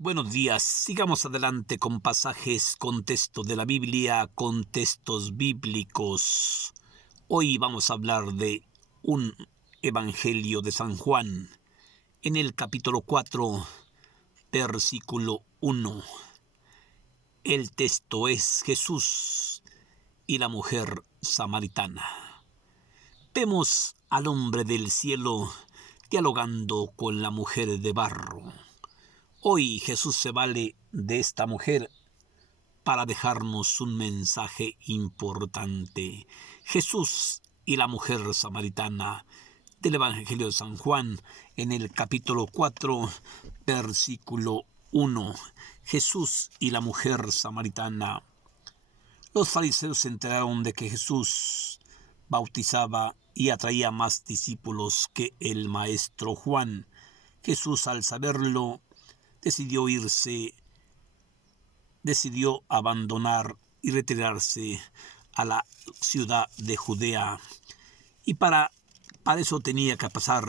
Buenos días, sigamos adelante con pasajes con texto de la Biblia, con textos bíblicos. Hoy vamos a hablar de un Evangelio de San Juan, en el capítulo 4, versículo 1. El texto es Jesús y la mujer samaritana. Vemos al hombre del cielo dialogando con la mujer de barro. Hoy Jesús se vale de esta mujer para dejarnos un mensaje importante. Jesús y la mujer samaritana del Evangelio de San Juan en el capítulo 4, versículo 1. Jesús y la mujer samaritana. Los fariseos se enteraron de que Jesús bautizaba y atraía más discípulos que el maestro Juan. Jesús, al saberlo, decidió abandonar y retirarse a la ciudad de Judea. Y para eso tenía que pasar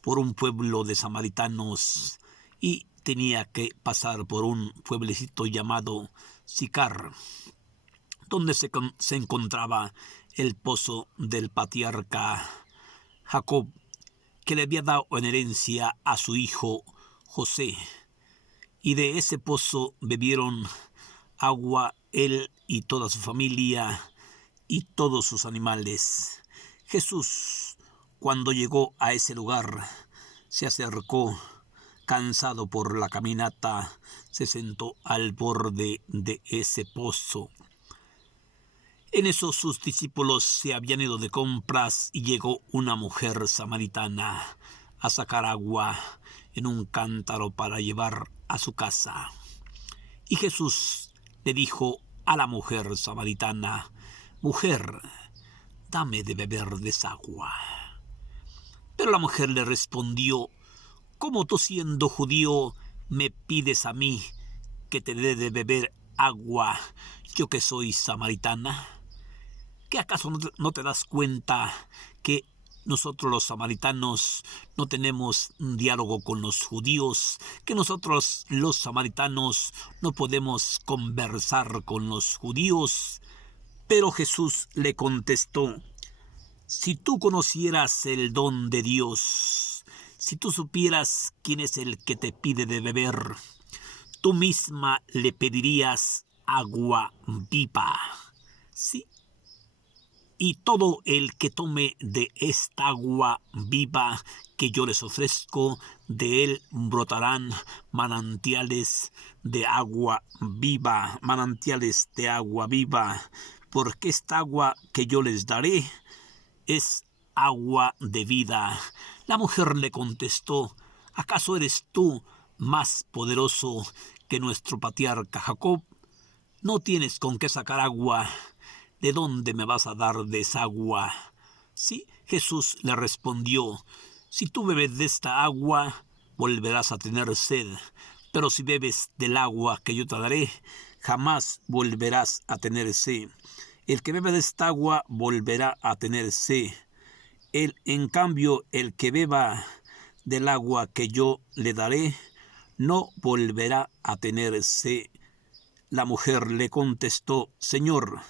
por un pueblo de samaritanos y tenía que pasar por un pueblecito llamado Sicar, donde se encontraba el pozo del patriarca Jacob, que le había dado en herencia a su hijo José. Y de ese pozo bebieron agua él y toda su familia y todos sus animales. Jesús, cuando llegó a ese lugar, se acercó, cansado por la caminata, se sentó al borde de ese pozo. En eso sus discípulos se habían ido de compras y llegó una mujer samaritana a sacar agua en un cántaro para llevar a su casa. Y Jesús le dijo a la mujer samaritana: «Mujer, dame de beber de esa agua». Pero la mujer le respondió: «¿Cómo tú, siendo judío, me pides a mí que te dé de beber agua, yo que soy samaritana? ¿Qué acaso no te das cuenta que nosotros los samaritanos no tenemos un diálogo con los judíos, que nosotros los samaritanos no podemos conversar con los judíos?» Pero Jesús le contestó: «Si tú conocieras el don de Dios, si tú supieras quién es el que te pide de beber, tú misma le pedirías agua viva». ¿Sí? «Y todo el que tome de esta agua viva que yo les ofrezco, de él brotarán manantiales de agua viva, porque esta agua que yo les daré es agua de vida». La mujer le contestó: «¿Acaso eres tú más poderoso que nuestro patriarca Jacob? No tienes con qué sacar agua. ¿De dónde me vas a dar de esa agua?». «Sí», Jesús le respondió, «si tú bebes de esta agua, volverás a tener sed, pero si bebes del agua que yo te daré, jamás volverás a tener sed. El que bebe de esta agua volverá a tener sed. En cambio, el que beba del agua que yo le daré, no volverá a tener sed». La mujer le contestó: «Señor,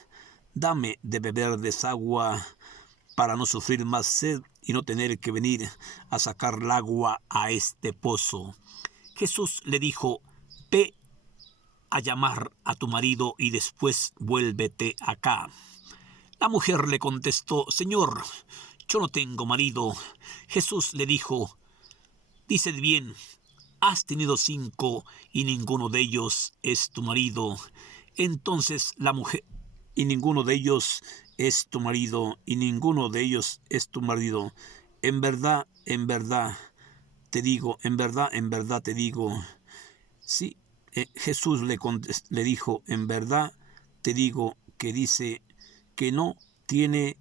dame de beber de esa agua para no sufrir más sed y no tener que venir a sacar el agua a este pozo». Jesús le dijo: «Ve a llamar a tu marido y después vuélvete acá». La mujer le contestó: «Señor, yo no tengo marido». Jesús le dijo: «Dices bien, has tenido 5 y ninguno de ellos es tu marido». Entonces la mujer: «Y ninguno de ellos es tu marido, y ninguno de ellos es tu marido. En verdad te digo, en verdad te digo». Sí, Jesús le dijo: «En verdad te digo que dice que no tiene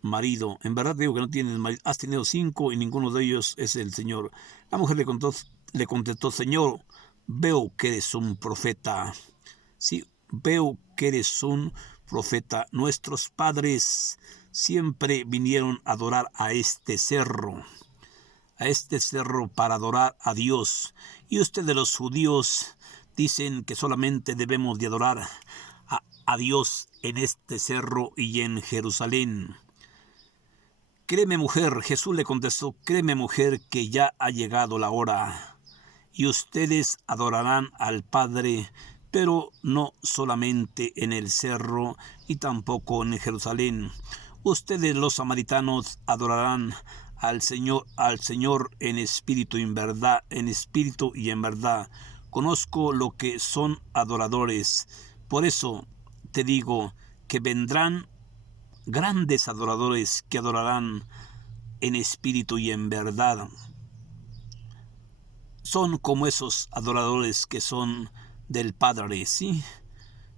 marido. En verdad te digo que no tienes marido. Has tenido 5 y ninguno de ellos es el Señor». La mujer le contestó: «Señor, veo que eres un profeta». Sí, veo que eres un profeta. Nuestros padres siempre vinieron a adorar a este cerro para adorar a Dios. Y ustedes los judíos dicen que solamente debemos de adorar a Dios en este cerro y en Jerusalén. Créeme, mujer, Jesús le contestó, créeme, mujer, que ya ha llegado la hora, y ustedes adorarán al Padre, pero no solamente en el cerro y tampoco en Jerusalén. Ustedes los samaritanos adorarán al Señor en espíritu y en verdad. Conozco lo que son adoradores. Por eso te digo que vendrán grandes adoradores que adorarán en espíritu y en verdad. Son como esos adoradores que son del Padre, ¿sí?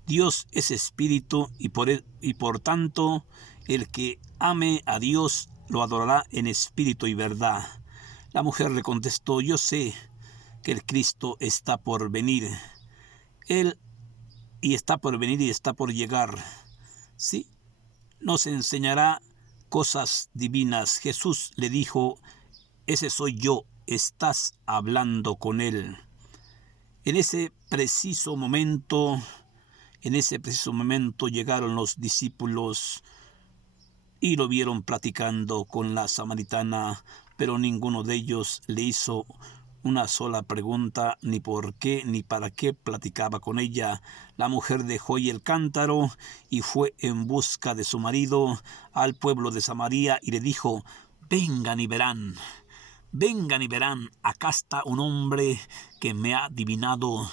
Dios es espíritu y por tanto el que ame a Dios lo adorará en espíritu y verdad. La mujer le contestó, yo sé que el Cristo está por venir. Él está por venir y está por llegar, ¿sí? Nos enseñará cosas divinas. Jesús le dijo, ese soy yo, estás hablando con él. En ese preciso momento llegaron los discípulos y lo vieron platicando con la samaritana, pero ninguno de ellos le hizo una sola pregunta, ni por qué ni para qué platicaba con ella. La mujer dejó el cántaro y fue en busca de su marido al pueblo de Samaria y le dijo, vengan y verán, acá está un hombre que me ha adivinado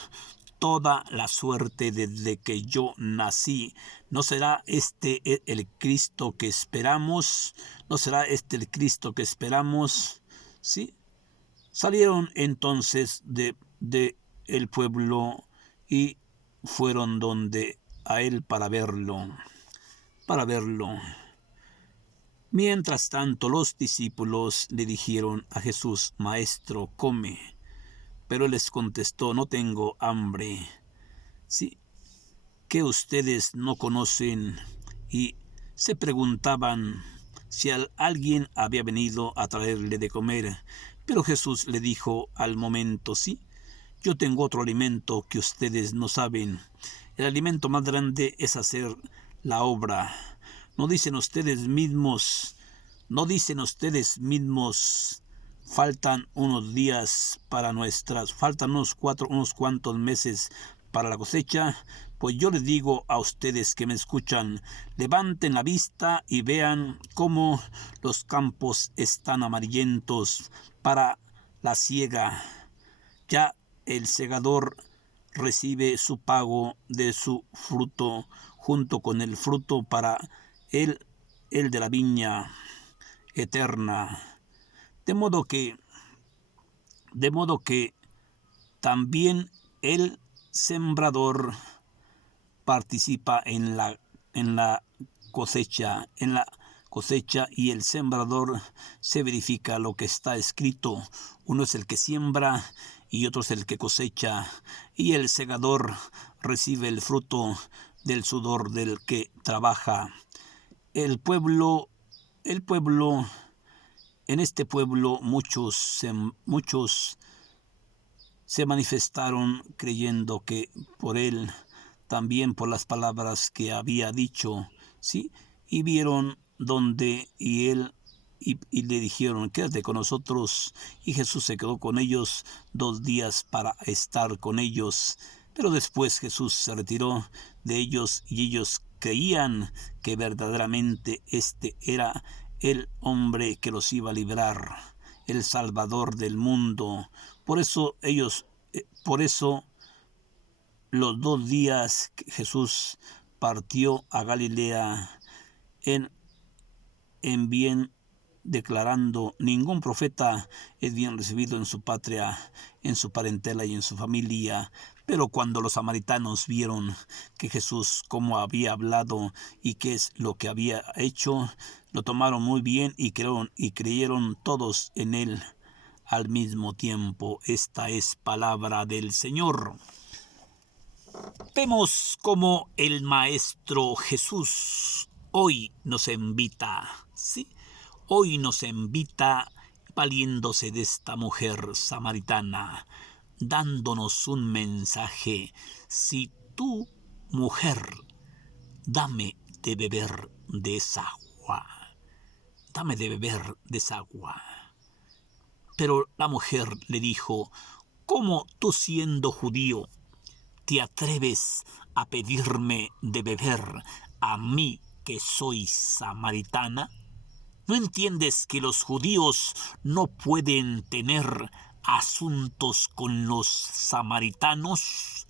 toda la suerte desde que yo nací. ¿No será este el Cristo que esperamos? ¿No será este el Cristo que esperamos? ¿Sí? Salieron entonces de el pueblo y fueron donde a él para verlo. Mientras tanto, los discípulos le dijeron a Jesús, Maestro, come. Pero él les contestó, no tengo hambre. Sí, que ustedes no conocen. Y se preguntaban si alguien había venido a traerle de comer. Pero Jesús le dijo al momento, sí, yo tengo otro alimento que ustedes no saben. El alimento más grande es hacer la obra. No dicen ustedes mismos, faltan unos días para faltan unos cuantos meses para la cosecha. Pues yo les digo a ustedes que me escuchan, levanten la vista y vean cómo los campos están amarillentos para la siega. Ya el segador recibe su pago de su fruto junto con el fruto para el de la viña eterna. De modo que también el sembrador participa en la cosecha, y el sembrador se verifica lo que está escrito. Uno es el que siembra y otro es el que cosecha, y el segador recibe el fruto del sudor del que trabaja. En este pueblo muchos se manifestaron creyendo que por él, también por las palabras que había dicho, ¿sí? Y vieron donde y le dijeron, quédate con nosotros. Y Jesús se quedó con ellos 2 días para estar con ellos. Pero después Jesús se retiró de ellos y ellos creían que verdaderamente este era el hombre que los iba a librar, el Salvador del mundo. Por eso los 2 días que Jesús partió a Galilea en bien, declarando, ningún profeta es bien recibido en su patria, en su parentela y en su familia. Pero cuando los samaritanos vieron que Jesús cómo había hablado y qué es lo que había hecho, lo tomaron muy bien y creyeron todos en él al mismo tiempo. Esta es palabra del Señor. Vemos cómo el Maestro Jesús hoy nos invita, ¿sí? Hoy nos invita valiéndose de esta mujer samaritana. dándonos un mensaje. Si tú, mujer, dame de beber de esa agua. Dame de beber de esa agua. Pero la mujer le dijo: ¿cómo tú, siendo judío, te atreves a pedirme de beber a mí, que soy samaritana? ¿No entiendes que los judíos no pueden tener asuntos con los samaritanos?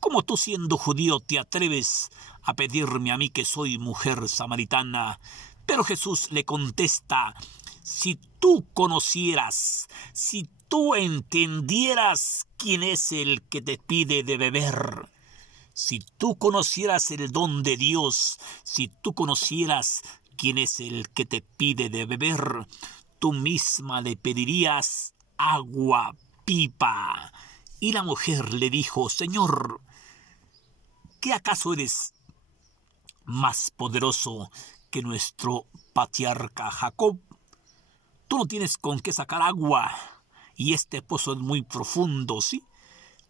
¿Cómo tú, siendo judío, te atreves a pedirme a mí, que soy mujer samaritana? Pero Jesús le contesta: si tú conocieras, si tú entendieras quién es el que te pide de beber, si tú conocieras el don de Dios, si tú conocieras quién es el que te pide de beber, tú misma le pedirías agua viva. Y la mujer le dijo: Señor, ¿qué acaso eres más poderoso que nuestro patriarca Jacob? Tú no tienes con qué sacar agua, y este pozo es muy profundo, ¿sí?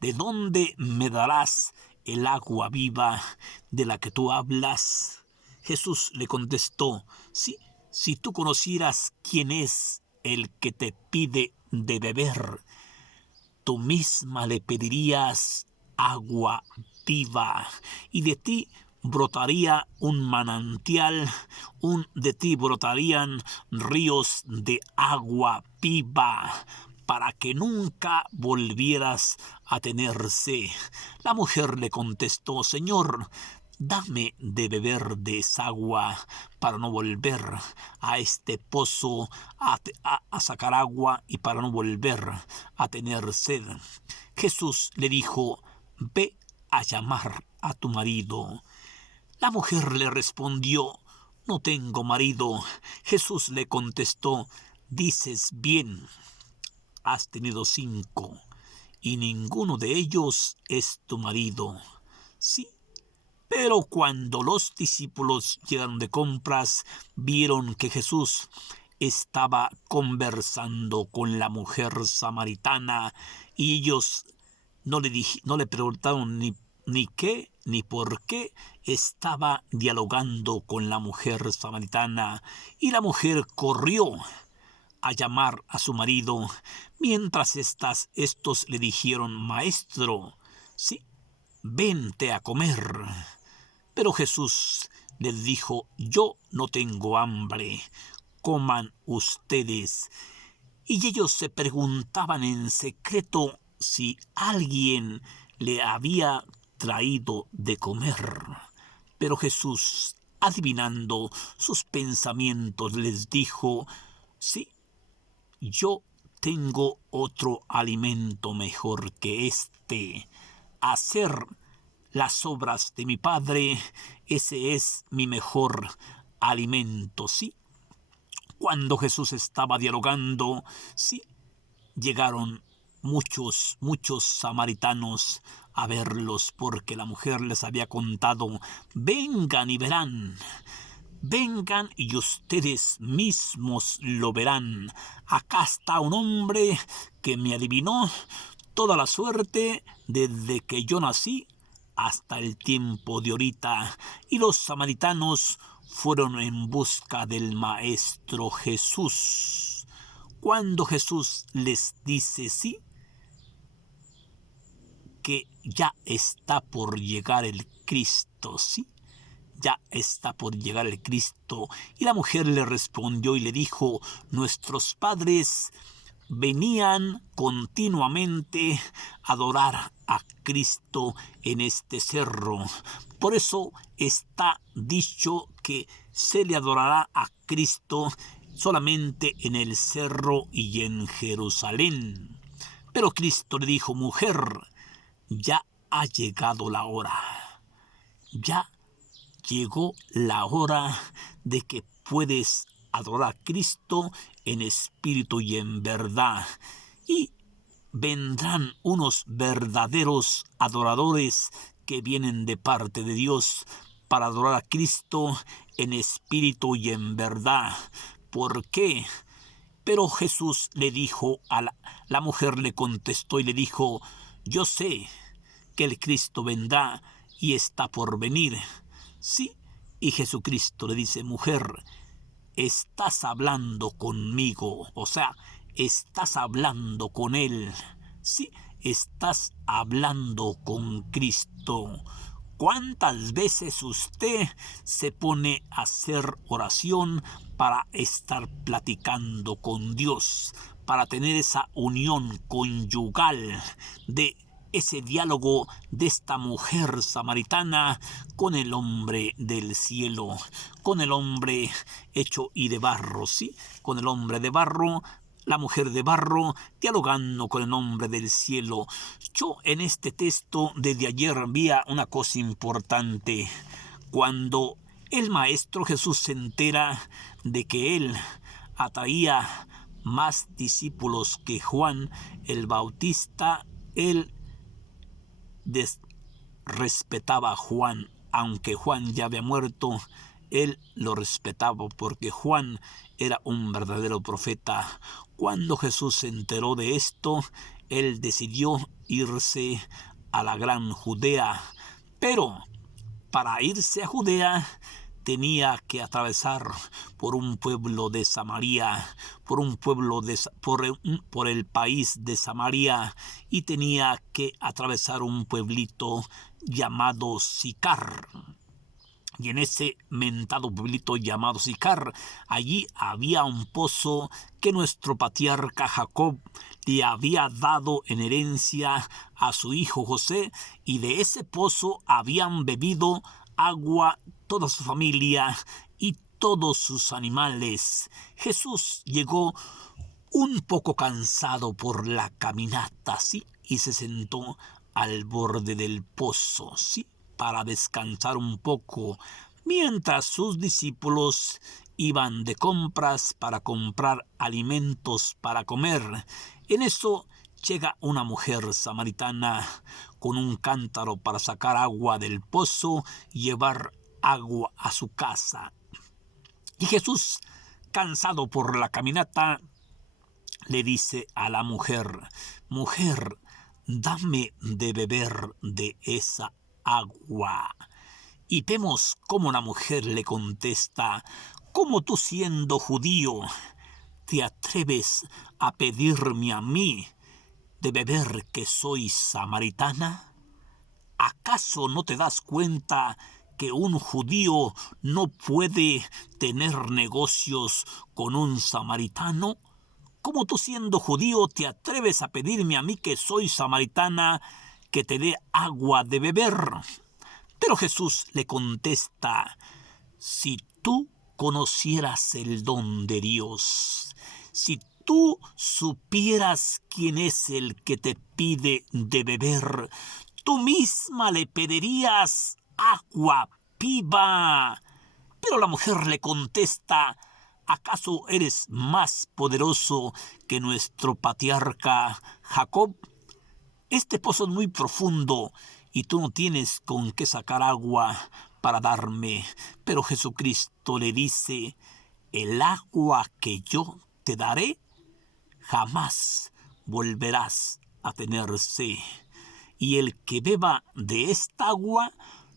¿De dónde me darás el agua viva de la que tú hablas? Jesús le contestó: sí, si tú conocieras quién es el que te pide de beber, tú misma le pedirías agua viva, y de ti brotaría un manantial, de ti brotarían ríos de agua viva, para que nunca volvieras a tener sed. La mujer le contestó: Señor, dame de beber de esa agua, para no volver a este pozo a sacar agua, y para no volver a tener sed. Jesús le dijo: ve a llamar a tu marido. La mujer le respondió: no tengo marido. Jesús le contestó: dices bien, has tenido 5, y ninguno de ellos es tu marido. Sí, pero cuando los discípulos llegaron de compras, vieron que Jesús estaba conversando con la mujer samaritana, y ellos no le preguntaron ni qué ni por qué estaba dialogando con la mujer samaritana. Y la mujer corrió a llamar a su marido, mientras estos le dijeron: Maestro, sí, vente a comer. Pero Jesús les dijo: yo no tengo hambre, coman ustedes. Y ellos se preguntaban en secreto si alguien le había traído de comer. Pero Jesús, adivinando sus pensamientos, les dijo: sí, yo tengo otro alimento mejor que este. Hacer las obras de mi Padre, ese es mi mejor alimento, ¿sí? Cuando Jesús estaba dialogando, sí, llegaron muchos samaritanos a verlos, porque la mujer les había contado: vengan y verán. Vengan y ustedes mismos lo verán. Acá está un hombre que me adivinó toda la suerte desde que yo nací hasta el tiempo de ahorita. Y los samaritanos fueron en busca del Maestro Jesús. Cuando Jesús les dice sí, que ya está por llegar el Cristo, sí, ya está por llegar el Cristo. Y la mujer le respondió y le dijo: nuestros padres venían continuamente a adorar a Cristo en este cerro. Por eso está dicho que se le adorará a Cristo solamente en el cerro y en Jerusalén. Pero Cristo le dijo: mujer, ya ha llegado la hora. Ya llegó la hora de que puedes adorar a Cristo en espíritu y en verdad. Y vendrán unos verdaderos adoradores que vienen de parte de Dios para adorar a Cristo en espíritu y en verdad. ¿Por qué? Pero Jesús le dijo la mujer le contestó y le dijo: yo sé que el Cristo vendrá y está por venir. Sí, y Jesucristo le dice: mujer, estás hablando conmigo, o sea, estás hablando con Él. Sí, estás hablando con Cristo. ¿Cuántas veces usted se pone a hacer oración para estar platicando con Dios, para tener esa unión conyugal de ese diálogo de esta mujer samaritana con el hombre del cielo, con el hombre hecho y de barro, sí, con el hombre de barro, la mujer de barro, dialogando con el hombre del cielo? Yo en este texto desde ayer vi una cosa importante. Cuando el Maestro Jesús se entera de que él atraía más discípulos que Juan el Bautista, él respetaba a Juan. Aunque Juan ya había muerto, él lo respetaba porque Juan era un verdadero profeta. Cuando Jesús se enteró de esto, él decidió irse a la gran Judea. Pero para irse a Judea tenía que atravesar por un pueblo de Samaria, por el país de Samaria, y tenía que atravesar un pueblito llamado Sicar. Y en ese mentado pueblito llamado Sicar, allí había un pozo que nuestro patriarca Jacob le había dado en herencia a su hijo José, y de ese pozo habían bebido agua toda su familia y todos sus animales. Jesús llegó un poco cansado por la caminata, ¿sí? Y se sentó al borde del pozo, ¿sí?, para descansar un poco, mientras sus discípulos iban de compras para comprar alimentos para comer. En eso llega una mujer samaritana con un cántaro para sacar agua del pozo y llevar agua a su casa. Y Jesús, cansado por la caminata, le dice a la mujer: mujer, dame de beber de esa agua. Y vemos cómo la mujer le contesta: ¿cómo tú, siendo judío, te atreves a pedirme a mí de beber que soy samaritana? ¿Acaso no te das cuenta que un judío no puede tener negocios con un samaritano? ¿Cómo tú, siendo judío, te atreves a pedirme a mí, que soy samaritana, que te dé agua de beber? Pero Jesús le contesta: si tú conocieras el don de Dios, si tú supieras quién es el que te pide de beber, tú misma le pedirías agua viva. Pero la mujer le contesta: ¿acaso eres más poderoso que nuestro patriarca Jacob? Este pozo es muy profundo y tú no tienes con qué sacar agua para darme. Pero Jesucristo le dice: el agua que yo te daré, jamás volverás a tener sed. Y el que beba de esta agua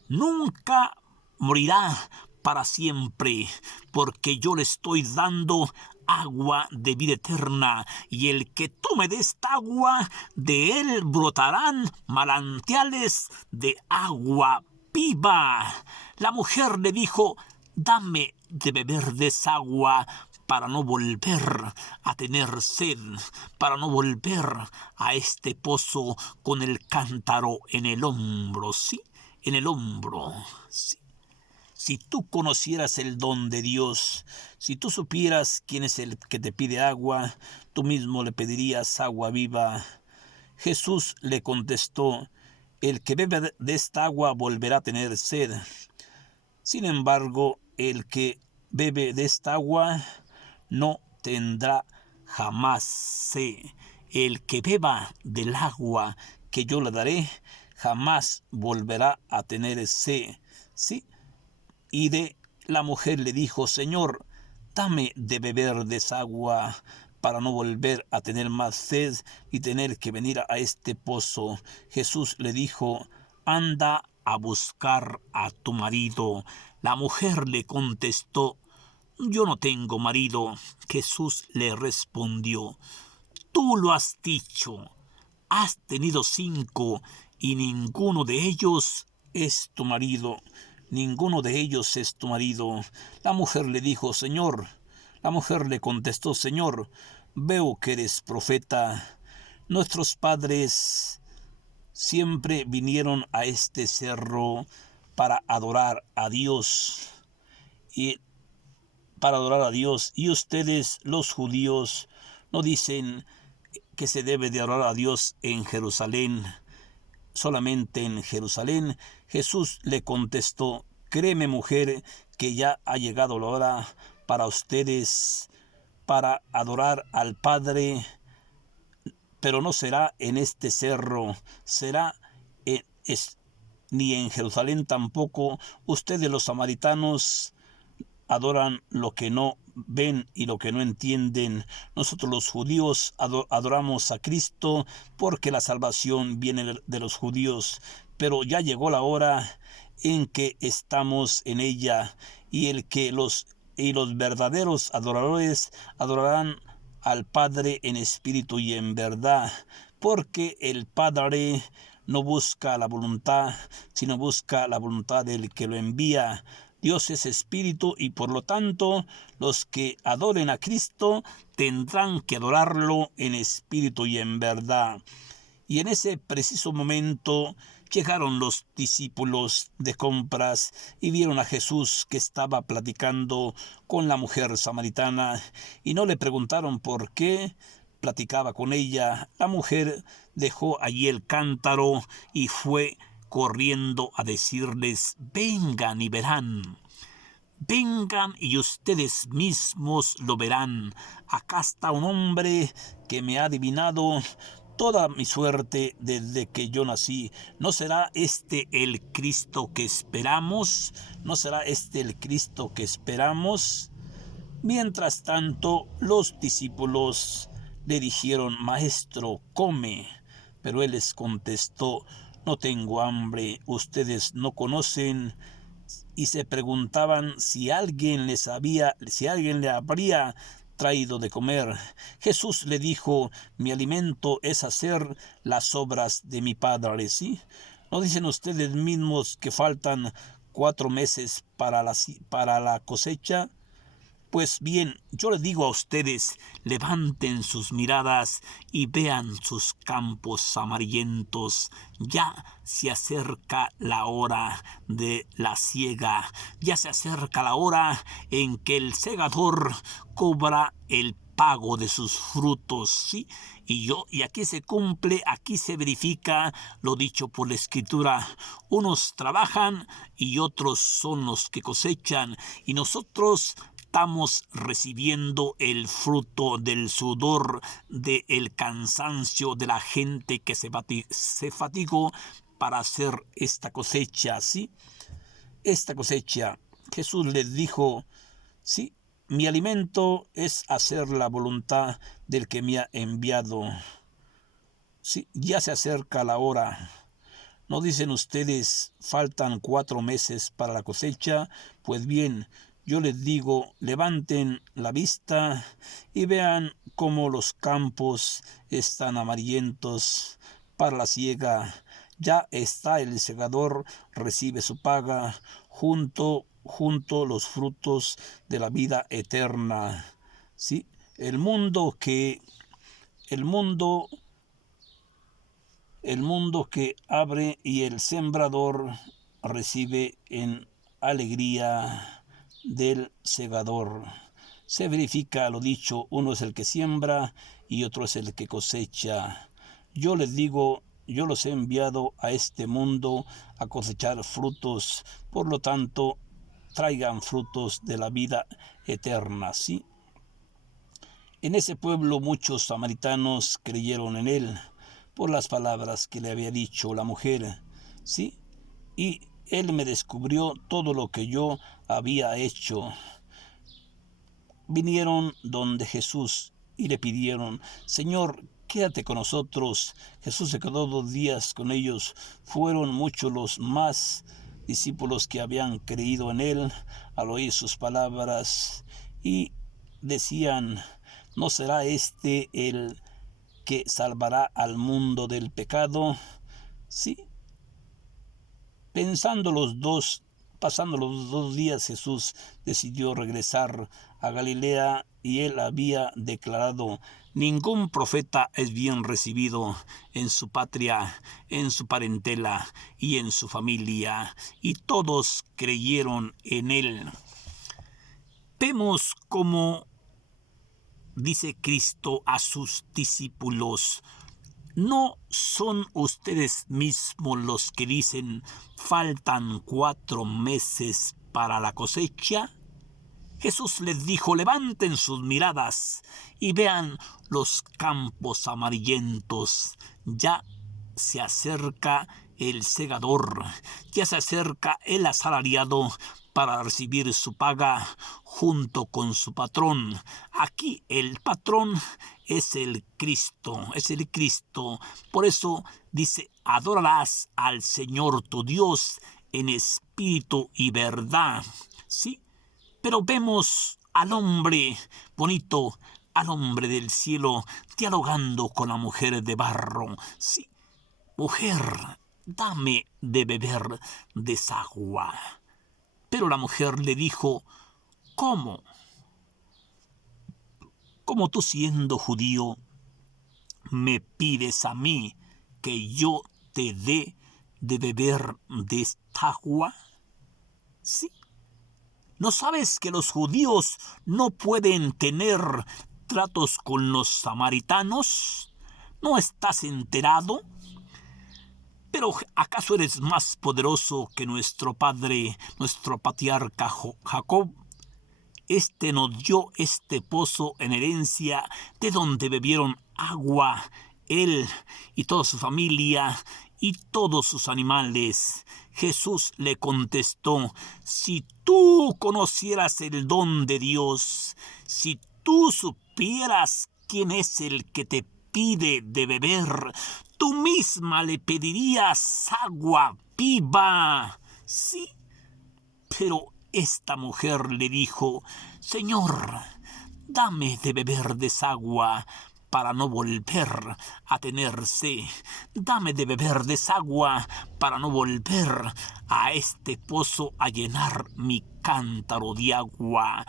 nunca morirá para siempre, porque yo le estoy dando agua de vida eterna, y el que tome de esta agua, de él brotarán manantiales de agua viva. La mujer le dijo: dame de beber de esa agua para no volver a tener sed, para no volver a este pozo con el cántaro en el hombro, ¿sí? En el hombro, ¿sí? Si tú conocieras el don de Dios, si tú supieras quién es el que te pide agua, tú mismo le pedirías agua viva. Jesús le contestó: el que bebe de esta agua volverá a tener sed. Sin embargo, el que bebe de esta agua no tendrá jamás sed. El que beba del agua que yo le daré, jamás volverá a tener sed. ¿Sí? Y la mujer le dijo: Señor, dame de beber de esa agua para no volver a tener más sed y tener que venir a este pozo. Jesús le dijo: anda a buscar a tu marido. La mujer le contestó: yo no tengo marido. Jesús le respondió: tú lo has dicho. Has tenido 5 y ninguno de ellos es tu marido. Ninguno de ellos es tu marido. La mujer le dijo: Señor. La mujer le contestó: Señor, veo que eres profeta. Nuestros padres siempre vinieron a este cerro para adorar a Dios. Y ustedes, los judíos, no dicen que se debe de adorar a Dios en Jerusalén, solamente en Jerusalén. Jesús le contestó: créeme, mujer, que ya ha llegado la hora para ustedes para adorar al Padre, pero no será en este cerro, será ni en Jerusalén tampoco. Ustedes, los samaritanos, adoran lo que no ven y lo que no entienden. Nosotros los judíos adoramos a Cristo porque la salvación viene de los judíos, pero ya llegó la hora en que estamos en ella, y los verdaderos adoradores adorarán al Padre en espíritu y en verdad, porque el Padre no busca la voluntad, sino busca la voluntad del que lo envía. Dios es espíritu, y por lo tanto los que adoren a Cristo tendrán que adorarlo en espíritu y en verdad. Y en ese preciso momento llegaron los discípulos de compras y vieron a Jesús que estaba platicando con la mujer samaritana, y no le preguntaron por qué platicaba con ella. La mujer dejó allí el cántaro y fue corriendo a decirles: vengan y verán. Vengan y ustedes mismos lo verán. Acá está un hombre que me ha adivinado toda mi suerte desde que yo nací. ¿No será este el Cristo que esperamos? ¿No será este el Cristo que esperamos? Mientras tanto, los discípulos le dijeron: Maestro, come. Pero él les contestó: no tengo hambre. Ustedes no conocen. Y se preguntaban si alguien le habría traído de comer. Jesús le dijo: mi alimento es hacer las obras de mi Padre. ¿Sí? ¿No dicen ustedes mismos que faltan 4 meses para la cosecha? Pues bien, yo les digo a ustedes: levanten sus miradas y vean sus campos amarillentos. Ya se acerca la hora de la siega. Ya se acerca la hora en que el segador cobra el pago de sus frutos, ¿sí? Y aquí se cumple, aquí se verifica lo dicho por la Escritura: unos trabajan y otros son los que cosechan, y nosotros estamos recibiendo el fruto del sudor, del cansancio de la gente que se fatigó para hacer esta cosecha, ¿sí? Esta cosecha. Jesús les dijo: sí, mi alimento es hacer la voluntad del que me ha enviado. Sí, ya se acerca la hora. ¿No dicen ustedes: faltan 4 meses para la cosecha? Pues bien, yo les digo: levanten la vista y vean cómo los campos están amarillentos para la siega. Ya está el segador, recibe su paga, junto los frutos de la vida eterna. ¿Sí? El mundo que abre, y el sembrador recibe en alegría del segador. Se verifica lo dicho: uno es el que siembra y otro es el que cosecha. Yo les digo, yo los he enviado a este mundo a cosechar frutos, por lo tanto, traigan frutos de la vida eterna, ¿sí? En ese pueblo muchos samaritanos creyeron en él por las palabras que le había dicho la mujer, ¿sí? Y él me descubrió todo lo que yo había hecho. Vinieron donde Jesús y le pidieron: Señor, quédate con nosotros. Jesús se quedó 2 días con ellos. Fueron muchos los más discípulos que habían creído en él al oír sus palabras, y decían: ¿no será este el que salvará al mundo del pecado? Sí. Pasando los 2 días, Jesús decidió regresar a Galilea, y él había declarado: ningún profeta es bien recibido en su patria, en su parentela y en su familia. Y todos creyeron en él. Vemos cómo dice Cristo a sus discípulos: ¿no son ustedes mismos los que dicen: faltan 4 meses para la cosecha? Jesús les dijo: levanten sus miradas y vean los campos amarillentos. Ya se acerca el segador, ya se acerca el asalariado para recibir su paga junto con su patrón. Aquí el patrón es el Cristo, es el Cristo. Por eso dice: adorarás al Señor tu Dios en espíritu y verdad. Sí, pero vemos al hombre bonito, al hombre del cielo, dialogando con la mujer de barro. Sí, mujer, dame de beber de esa agua. Pero la mujer le dijo: ¿cómo? ¿Cómo tú, siendo judío, me pides a mí que yo te dé de beber de esta agua? Sí. ¿No sabes que los judíos no pueden tener tratos con los samaritanos? ¿No estás enterado? ¿Pero acaso eres más poderoso que nuestro padre, nuestro patriarca Jacob? Este nos dio este pozo en herencia, de donde bebieron agua él y toda su familia y todos sus animales. Jesús le contestó: si tú conocieras el don de Dios, si tú supieras quién es el que te pide de beber, tú misma le pedirías agua viva. Sí, pero esta mujer le dijo: Señor, dame de beber de esa agua para no volver a tener sed. Dame de beber de esa agua para no volver a este pozo a llenar mi cántaro de agua.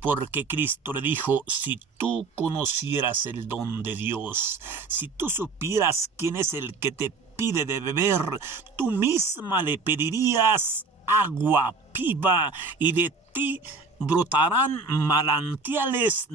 Porque Cristo le dijo: si tú conocieras el don de Dios, si tú supieras quién es el que te pide de beber, tú misma le pedirías agua viva, y de ti brotarán manantiales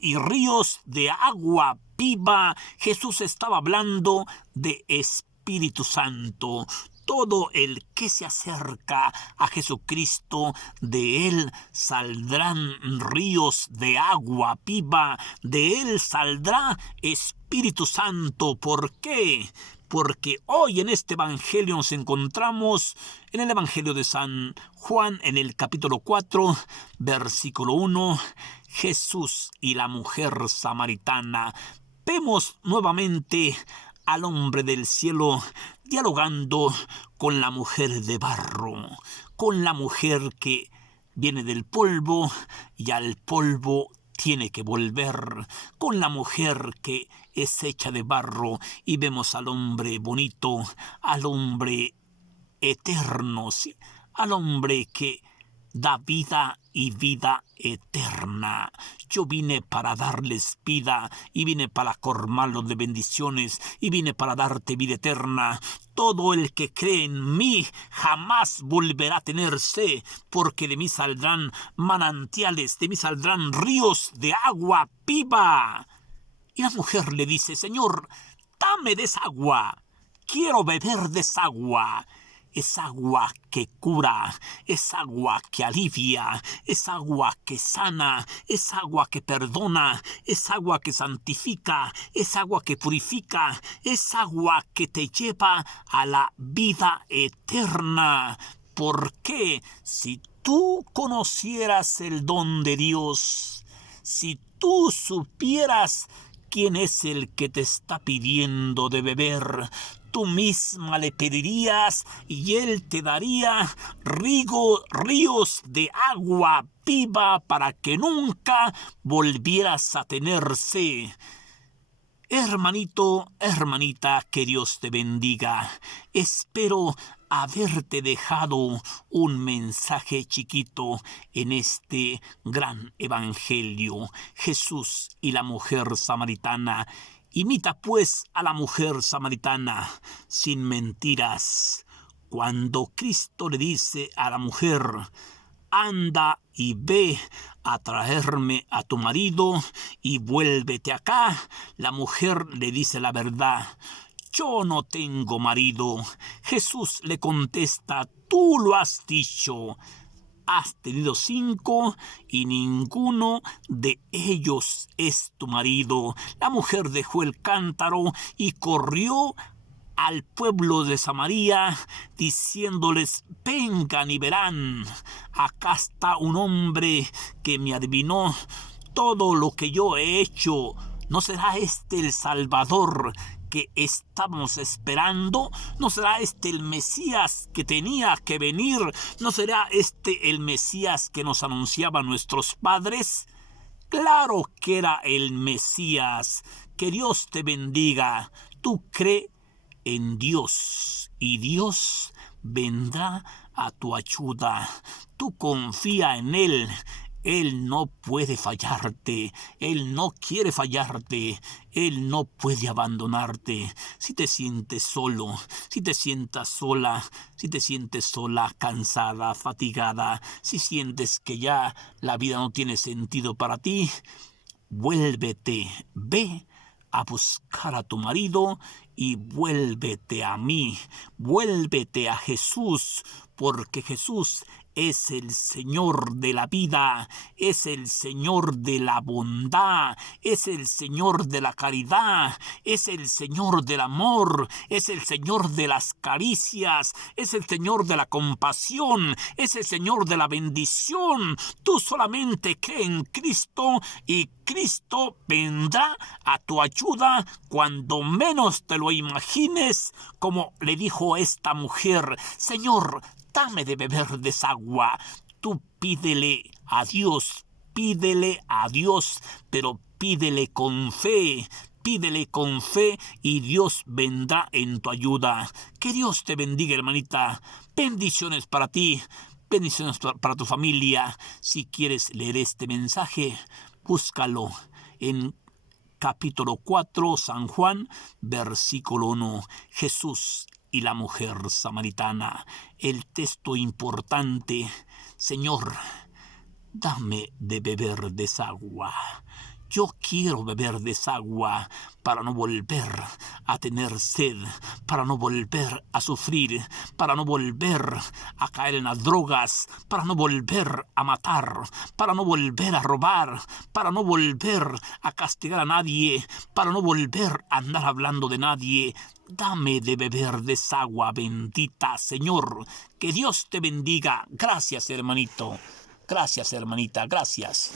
y ríos de agua viva. Jesús estaba hablando de Espíritu Santo. Todo el que se acerca a Jesucristo, de él saldrán ríos de agua viva, de él saldrá Espíritu Santo. ¿Por qué? Porque hoy en este evangelio nos encontramos en el evangelio de San Juan, en el capítulo 4, versículo 1, Jesús y la mujer samaritana. Vemos nuevamente al hombre del cielo dialogando con la mujer de barro, con la mujer que viene del polvo y al polvo tiene que volver, con la mujer que es hecha de barro, y vemos al hombre bonito, al hombre eterno, ¿sí? Al hombre que da vida y vida eterna. Yo vine para darles vida, y vine para colmarlos de bendiciones, y vine para darte vida eterna. Todo el que cree en mí jamás volverá a tener sed, porque de mí saldrán manantiales, de mí saldrán ríos de agua viva. Y la mujer le dice: Señor, dame de esa agua, quiero beber de esa agua. Es agua que cura, es agua que alivia, es agua que sana, es agua que perdona, es agua que santifica, es agua que purifica, es agua que te lleva a la vida eterna. ¿Por qué? Si tú conocieras el don de Dios, Si tú supieras quién es el que te está pidiendo de beber, tú misma le pedirías y él te daría ríos de agua viva para que nunca volvieras a tener sed. Hermanito, hermanita, que Dios te bendiga. Espero haberte dejado un mensaje chiquito en este gran evangelio. Jesús y la mujer samaritana. Imita pues a la mujer samaritana sin mentiras. Cuando Cristo le dice a la mujer: anda y ve a traerme a tu marido y vuélvete acá, la mujer le dice la verdad: yo no tengo marido. Jesús le contesta: tú lo has dicho. Has tenido 5 y ninguno de ellos es tu marido. La mujer dejó el cántaro y corrió al pueblo de Samaria, diciéndoles: vengan y verán, acá está un hombre que me adivinó todo lo que yo he hecho. ¿No será este el Salvador que estábamos esperando? ¿No será este el Mesías que tenía que venir? ¿No será este el Mesías que nos anunciaban nuestros padres? Claro que era el Mesías. Que Dios te bendiga. Tú cree en Dios y Dios vendrá a tu ayuda. Tú confía en Él. Él no puede fallarte, Él no quiere fallarte, Él no puede abandonarte. Si te sientes solo, si te sientas sola, si te sientes sola, cansada, fatigada, si sientes que ya la vida no tiene sentido para ti, vuélvete, ve a buscar a tu marido y vuélvete a mí, vuélvete a Jesús, porque Jesús es el Señor de la vida, es el Señor de la bondad, es el Señor de la caridad, es el Señor del amor, es el Señor de las caricias, es el Señor de la compasión, es el Señor de la bendición. Tú solamente cree en Cristo y Cristo vendrá a tu ayuda cuando menos te lo imagines, como le dijo esta mujer: Señor, dame de beber de esa agua. Tú pídele a Dios, pero pídele con fe y Dios vendrá en tu ayuda. Que Dios te bendiga, hermanita. Bendiciones para ti, bendiciones para tu familia. Si quieres leer este mensaje, búscalo en capítulo 4, San Juan, versículo 1. Jesús y la mujer samaritana. El texto importante: Señor, dame de beber de esa agua. Yo quiero beber de esa agua para no volver a tener sed, para no volver a sufrir, para no volver a caer en las drogas, para no volver a matar, para no volver a robar, para no volver a castigar a nadie, para no volver a andar hablando de nadie. Dame de beber de esa agua bendita, Señor. Que Dios te bendiga. Gracias, hermanito. Gracias, hermanita. Gracias.